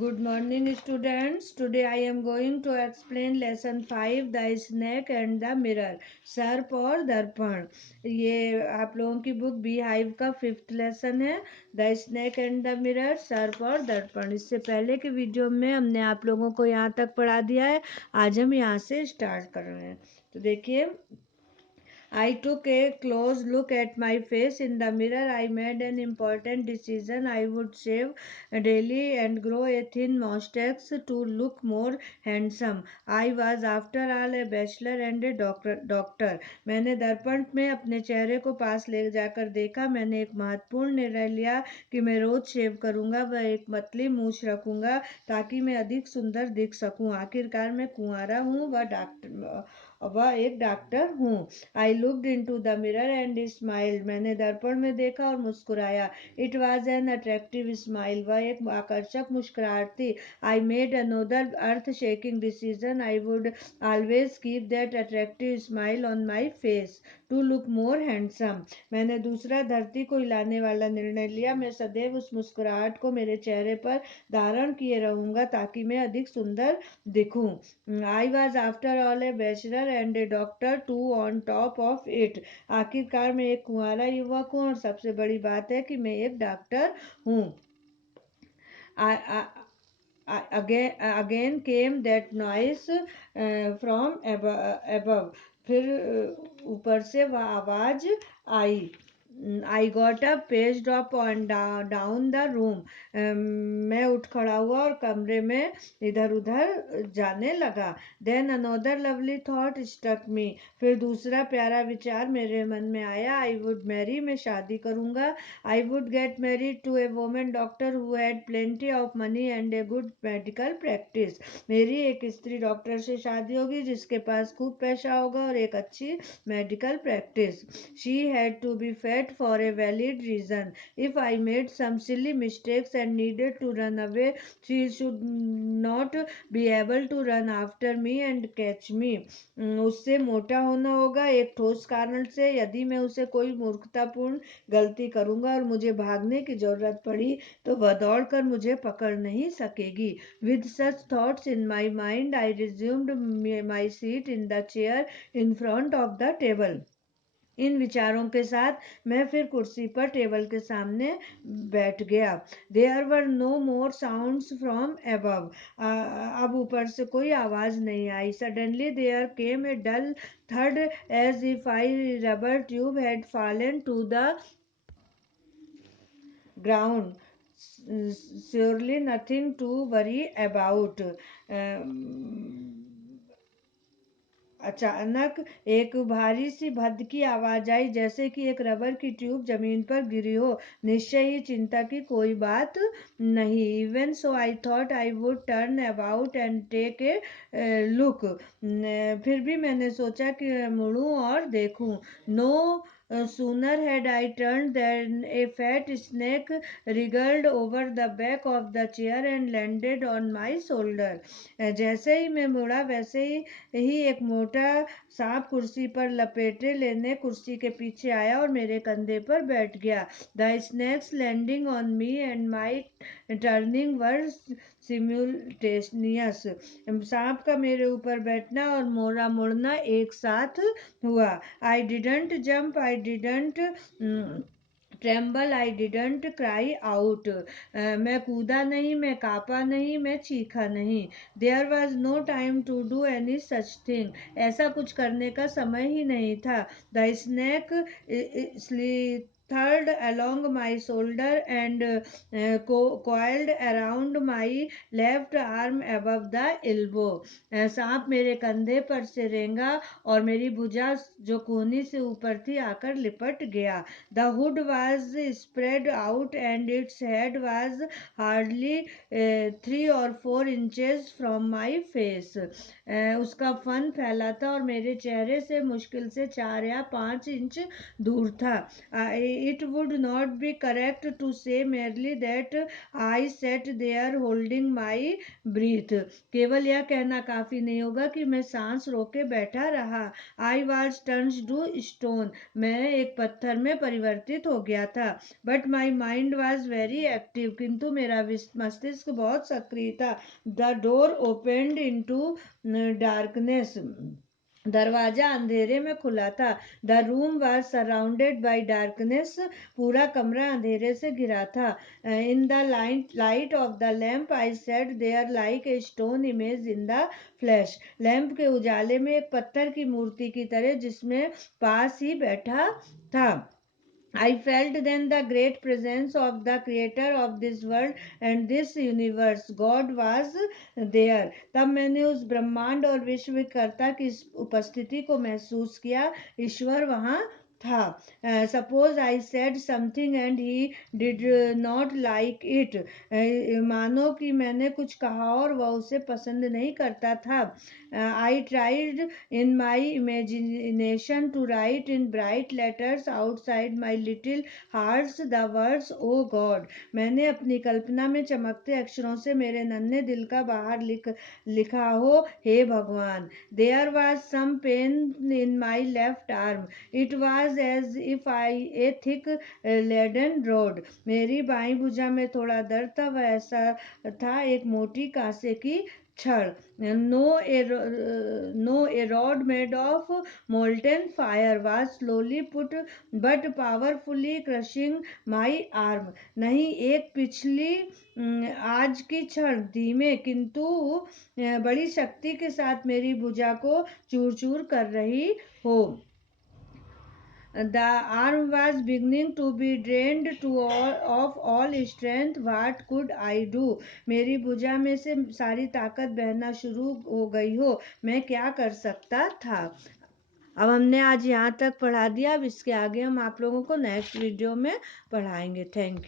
Good morning, students. Today I am going to explain lesson 5, the snake and the mirror. सर्प और दर्पण. ये आप लोगों की बुक बी हाइव का 5th लेसन है. The snake and the mirror, सर्प और दर्पण. इससे पहले के वीडियो में हमने आप लोगों को यहाँ तक पढ़ा दिया है. आज हम यहाँ से स्टार्ट कर रहे हैं. तो देखिए, I took a close look at my face in the mirror. I made an important decision. I would shave daily and grow a thin mustache to look more handsome. I was after all a bachelor and a doctor. मैंने दर्पण में अपने चेहरे को पास ले जाकर देखा. मैंने एक महत्वपूर्ण निर्णय लिया कि मैं रोज शेव करूंगा व एक पतली मूछ रखूंगा ताकि मैं अधिक सुंदर दिख सकूं. आखिरकार मैं कुंवारा हूं वह एक डॉक्टर हूँ. I looked into the mirror and smiled. मैंने दर्पण में देखा और मुस्कुराया. It was an attractive smile. वह एक आकर्षक मुस्कुराहट थी. I made another earth shaking decision. I would always keep that attractive smile on my face to look more handsome. मैंने दूसरा धरती को हिलाने वाला निर्णय लिया. मैं सदैव उस मुस्कुराहट को मेरे चेहरे पर धारण किए रहूंगा ताकि मैं अधिक सुंदर दिखूं. I was after all a bachelor and a doctor too on top of it. आखिरकार मैं एक कुंवारा युवक हूँ और सबसे बड़ी बात है कि मैं एक डॉक्टर हूँ. Again came that noise from above. फिर ऊपर से वह आवाज आई. I got up paced up on down the room. मैं उठ खड़ा हुआ और कमरे में इधर उधर जाने लगा. Then another lovely thought struck me. फिर दूसरा प्यारा विचार मेरे मन में आया. I would marry. मैं शादी करूंगा. I would get married to a women doctor who had plenty of money and a good medical practice. मेरी एक स्त्री डॉक्टर से शादी होगी जिसके पास खूब पैसा होगा और एक अच्छी medical practice. She had to be fate for a valid reason. If I made some silly mistakes and needed to run away, she should not be able to run after me and catch me. उससे मोटा होना होगा एक ठोस कारण से. यदि मैं उसे कोई मूर्खतापूर्ण गलती करूंगा और मुझे भागने की जरूरत पड़ी तो वह दौड़कर मुझे पकड़ नहीं सकेगी. With such thoughts in my mind, I resumed my seat in the chair in front of the table. इन विचारों के साथ मैं फिर कुर्सी पर टेबल के सामने बैठ गया. There were no more sounds from above. अब ऊपर से कोई आवाज नहीं आई. Suddenly there came a dull थर्ड as if I rubber tube had fallen to the ground. Surely nothing to worry about. अचानक एक भारी सी भद्द की आवाज आई जैसे कि एक रबर की ट्यूब जमीन पर गिरी हो. निश्चय ही चिंता की कोई बात नहीं. Even so I thought I would turn about and take a look. फिर भी मैंने सोचा कि मुड़ूं और देखूं. No sooner had I turned than a fat snake wriggled over the back of the chair and landed on my shoulder. जैसे ही मैं मुड़ा वैसे ही एक मोटा सांप कुर्सी पर लपेटे लेने कुर्सी के पीछे आया और मेरे कंधे पर बैठ गया. The snake's landing on me and my turning were simultaneous. सांप का मेरे ऊपर बैठना और मोरा मुड़ना एक साथ हुआ. I didn't jump. I didn't tremble. I didn't cry out. मैं कूदा नहीं, मैं कांपा नहीं, मैं चीखा नहीं. There was no time to do any such thing. ऐसा कुछ करने का समय ही नहीं था. The snake slithered along my shoulder and coiled around my left arm above the elbow. सांप मेरे कंधे पर से रेंगा और मेरी भुजा जो कोहनी से ऊपर थी आकर लिपट गया. The hood was spread out and its head was hardly 3 or 4 inches from my face. उसका फन फैला था और मेरे चेहरे से मुश्किल से 4 या 5 इंच दूर था. it would not be correct to say merely that I sat there holding my breath. केवल यह कहना काफी नहीं होगा कि मैं सांस रोके बैठा रहा. I was turned to stone. मैं एक पत्थर में परिवर्तित हो गया था. But my mind was very active. किंतु मेरा मस्तिष्क बहुत सक्रिय था. The door opened into darkness. दरवाजा अंधेरे में खुला था. The room was surrounded by darkness. पूरा कमरा अंधेरे से घिरा था. In the light of the lamp I sat there like a stone image in the flash. Lamp के उजाले में एक पत्थर की मूर्ति की तरह जिसमें पास ही बैठा था. I felt then the great presence of the creator of this world and this universe. God was there. तब मैंने उस ब्रह्मांड और विश्वकर्ता की उपस्थिति को महसूस किया. ईश्वर वहाँ था. Suppose I said something and he did not like it. मानो कि मैंने कुछ कहा और वह उसे पसंद नहीं करता था. I tried in my imagination to write in bright letters outside my little hearts the words "Oh God." मैंने अपनी कल्पना में चमकते अक्षरों से मेरे नन्हे दिल का बाहर लिखा हो, हे भगवान. There was some pain in my left arm. It was as if a thick leaden rod. मेरी बाईं भुजा में थोड़ा दर्द था. वह ऐसा था एक मोटी कांसे की छड़. No, a rod made of molten fire was slowly put but powerfully crushing my arm. नहीं, एक पिछली आज की छड़ धीमे किंतु बड़ी शक्ति के साथ मेरी भुजा को चूर चूर कर रही हो. The arm was beginning to be drained of all strength. What could I do? मेरी भुजा में से सारी ताकत बहना शुरू हो गई हो. मैं क्या कर सकता था. अब हमने आज यहाँ तक पढ़ा दिया. अब इसके आगे हम आप लोगों को नेक्स्ट वीडियो में पढ़ाएंगे. Thank you.